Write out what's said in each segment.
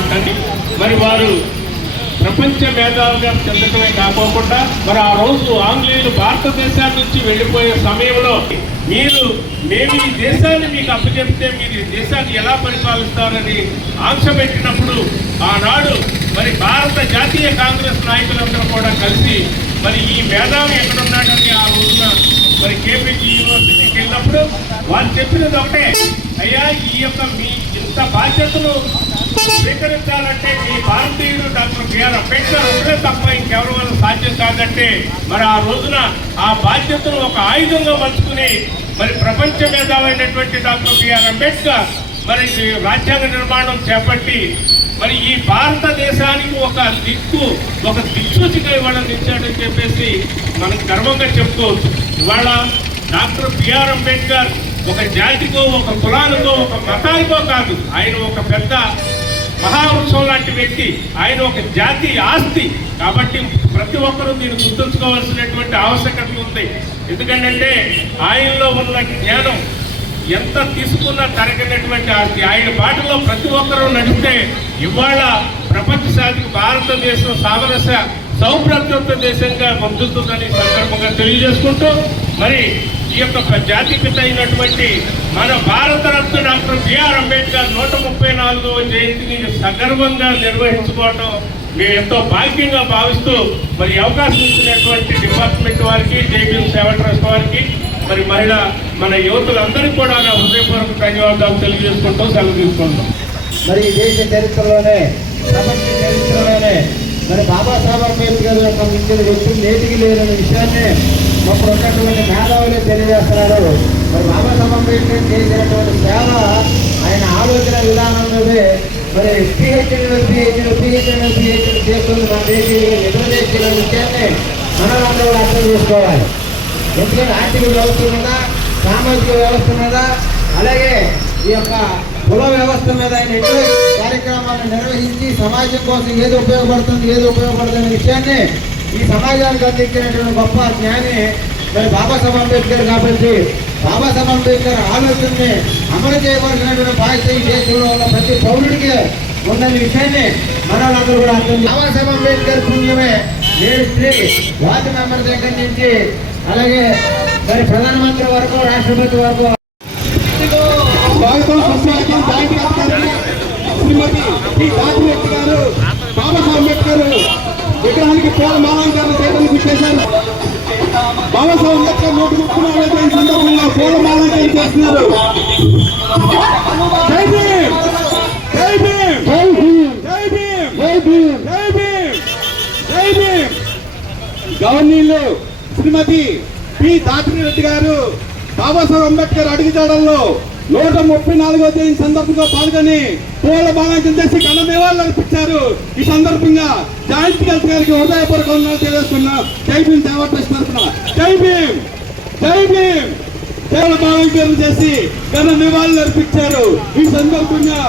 మాట్లాడి మరి వారు ప్రపంచ మేధావులుగా చెందటమే కాకోకుండా మరి ఆ రోజు ఆంగ్లేయులు భారతదేశాల నుంచి వెళ్ళిపోయే సమయంలో మేము ఈ దేశాన్ని మీకు అప్పచెప్తే మీరు ఈ దేశాన్ని ఎలా పరిపాలిస్తారని ఆంక్ష పెట్టినప్పుడు ఆనాడు మరి భారత జాతీయ కాంగ్రెస్ నాయకులందరూ కూడా కలిసి మరి ఈ మేధావి ఎక్కడున్నాడని ఆ రోజున మరి కేంబ్రిడ్జ్ యూనివర్సిటీకి వెళ్ళినప్పుడు వాళ్ళు చెప్పినది ఒకటే, అయ్యా ఈ యొక్క మీ ఇంత బాధ్యతను స్వీకరించాలంటే మీ భారతీయుడు డాక్టర్ బిఆర్ అంబేద్కర్ ఒకటే తప్ప ఇంకెవరి వల్ల సాధ్యం కాదంటే మరి ఆ రోజున ఆ బాధ్యతను ఒక ఆయుధంగా మలుచుకుని మరి ప్రపంచ మేధావైనటువంటి డాక్టర్ బిఆర్ అంబేద్కర్ మరి రాజ్యాంగ నిర్మాణం చేపట్టి మరి ఈ భారతదేశానికి ఒక దిక్సూచిగా ఇవాళ నిలిచాడని చెప్పేసి మనం గర్వంగా చెప్పుకోవచ్చు. ఇవాళ డాక్టర్ బిఆర్ అంబేద్కర్ ఒక జాతికో ఒక కులానికో ఒక మతానికో కాదు, ఆయన ఒక పెద్ద మహావృక్షం లాంటి వ్యక్తి, ఆయన ఒక జాతీయ ఆస్తి. కాబట్టి ప్రతి ఒక్కరూ దీన్ని గుర్తుంచుకోవాల్సినటువంటి ఆవశ్యకత ఉంది. ఎందుకంటే ఆయనలో ఉన్న జ్ఞానం ఎంత తీసుకున్నా తరగనటువంటి ఆస్తి. ఆయన బాటలో ప్రతి ఒక్కరూ నడిస్తే ఇవాళ ప్రపంచ శాంతికి భారతదేశం సామరస్య సౌభ్రతత్వ దేశంగా మద్దతుందని సందర్భంగా తెలియజేసుకుంటూ మరి ఈ యొక్క జాతిపిత అయినటువంటి మన భారతరత్న డాక్టర్ బిఆర్ అంబేద్కర్ 134వ జయంతిని సగర్వంగా నిర్వహించుకోవటం మేము ఎంతో భాగ్యంగా భావిస్తూ మరి అవకాశం ఇచ్చినటువంటి డిపార్ట్మెంట్ వారికి, జేబీ సేవా ట్రస్ట్ వారికి, మరి మన యువతులందరికీ కూడా నా హృదయపూర్వక ధన్యవాదాలు తెలియజేసుకుంటూ సెలవు తీసుకుంటాం. మరి దేశ చరిత్రలోనే ప్రపంచ చరిత్రలోనే మరి బాబాసాహెబ్ అంబేద్కర్ యొక్క మించిన వ్యక్తులు నేటికి లేరనే విషయాన్ని అప్పుడు ఉన్నటువంటి మేధావులే తెలియజేస్తున్నారు. మరి బాబాసాహెబ్ అంబేద్కర్ చేసినటువంటి సేవ, ఆయన ఆలోచన విధానం మీదే మరి పిహెచ్డీలు చేస్తున్న మన దేశీయులు ఇతర దేశీయుల విషయాన్ని మనలందరూ కూడా అర్థం చేసుకోవాలి. ఎందుకంటే ఆర్థిక వ్యవస్థ మీద, సామాజిక వ్యవస్థ మీద, అలాగే ఈ యొక్క కుల వ్యవస్థ మీద ఆయన ఎన్నో కార్యక్రమాలను నిర్వహించి సమాజం కోసం ఏది ఉపయోగపడుతుంది అనే విషయాన్ని ఈ సమాజానికి అందించినటువంటి గొప్ప జ్ఞాని మరి బాబాసాహెబ్ అంబేద్కర్. కాబట్టి బాబాసాహెబ్ అంబేద్కర్ ఆలోచనని అమలు చేయవలసినటువంటి బాధ్యత ఈ దేశంలో ఉన్న ప్రతి పౌరుడికి ఉందనే విషయాన్ని మనలందరూ కూడా అర్థం. బాబాసాహెబ్ అంబేద్కర్ పుణ్యమే నేడు స్త్రీ వార్డు మెంబర్ దగ్గర నుంచి అలాగే మరి ప్రధానమంత్రి వరకు, రాష్ట్రపతి వరకు శ్రీమతి పి దాటిరెడ్డి గారు బాబాసాహెబ్ అంబేద్కర్ విగ్రహానికి పూలమాలంకరణ చేయడానికి విశేషాలు. బాబాసాహెబ్ అంబేద్కర్ 134వ సందర్భంగా పూలమాలంకరణ చేస్తున్నారు. జై భీమ్, జై భీమ్, జై భీమ్, జై భీమ్, జై భీమ్, జై భీమ్, జై భీమ్. గవర్నీలు శ్రీమతి పి దాటిరెడ్డి గారు బాబాసాహెబ్ అంబేద్కర్ అడుగుజాడల్లో 134వ జయంతి సందర్భంగా పాల్గొని పూల బాణాంకం చేసి ఘన నివాళులు అర్పించారు. ఈ సందర్భంగా జాయింట్ కలెక్టర్ గారికి హృదయపూర్వక వందనాలు తెలియజేస్తున్నాం. జై భీమ్ సేవా ట్రస్ట్ తరఫున జై భీమ్, జై భీమ్. పూల బాణాంకరణ చేసి ఘన నివాళులు అర్పించారు. ఈ సందర్భంగా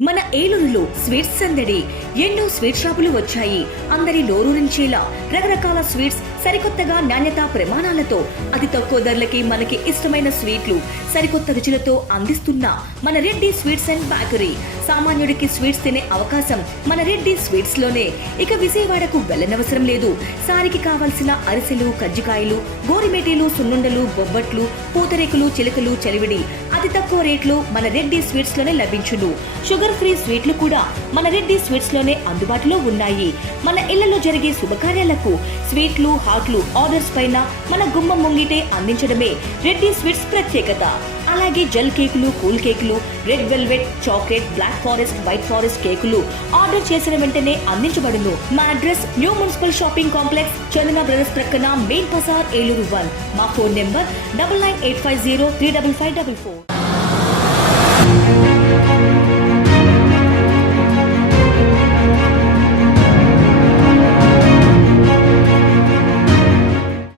మన ఏలూరులో స్వీట్స్ సందడి. ఎన్నో స్వీట్ షాపులు వచ్చాయి. అందరి నోరూరించేలా రకరకాల స్వీట్స్ సరికొత్తగా నాణ్యత ప్రమాణాలతో అతి తక్కువ ధరలకి మనకి ఇష్టమైన స్వీట్లు సరికొత్త రుచులతో అందిస్తున్న మన రెడ్డి స్వీట్స్ అండ్ బేకరీ. సామాన్యుడికి స్వీట్స్ తినే అవకాశం మన రెడ్డి స్వీట్స్ లోనే. ఇక విజయవాడకు వెళ్ళనవసరం లేదు. సారికి కావాల్సిన అరిసెలు, కజ్జికాయలు, గోరిమేటీలు, సున్నుండలు, బొబ్బట్లు, పూతరేకులు, చిలకలు, చలివిడి అతి తక్కువ రేట్లు మన రెడ్డి స్వీట్స్ లోనే లభించును. షుగర్ ఫ్రీ స్వీట్లు కూడా మన రెడ్డి స్వీట్స్ లోనే అందుబాటులో ఉన్నాయి. మన ఇళ్లలో జరిగే శుభకార్యాలకు స్వీట్లు, హాట్లు ఆర్డర్స్ పైన మన గుమ్మం ముంగిటే అందించడమే రెడ్డి స్వీట్స్ ప్రత్యేకత. అలాగే జెల్ కేకులు, కూల్ కేకులు, red velvet, chocolate, black forest, white forest కేకులు ఆర్డర్ చేసిన వెంటనే అందించబడును. మా address new municipal shopping complex, Chandana brothers ప్రక్కన, మెయిన్ బజార్, ఏలూరు 1. మా ఫోన్ నెంబర్ 9985035544.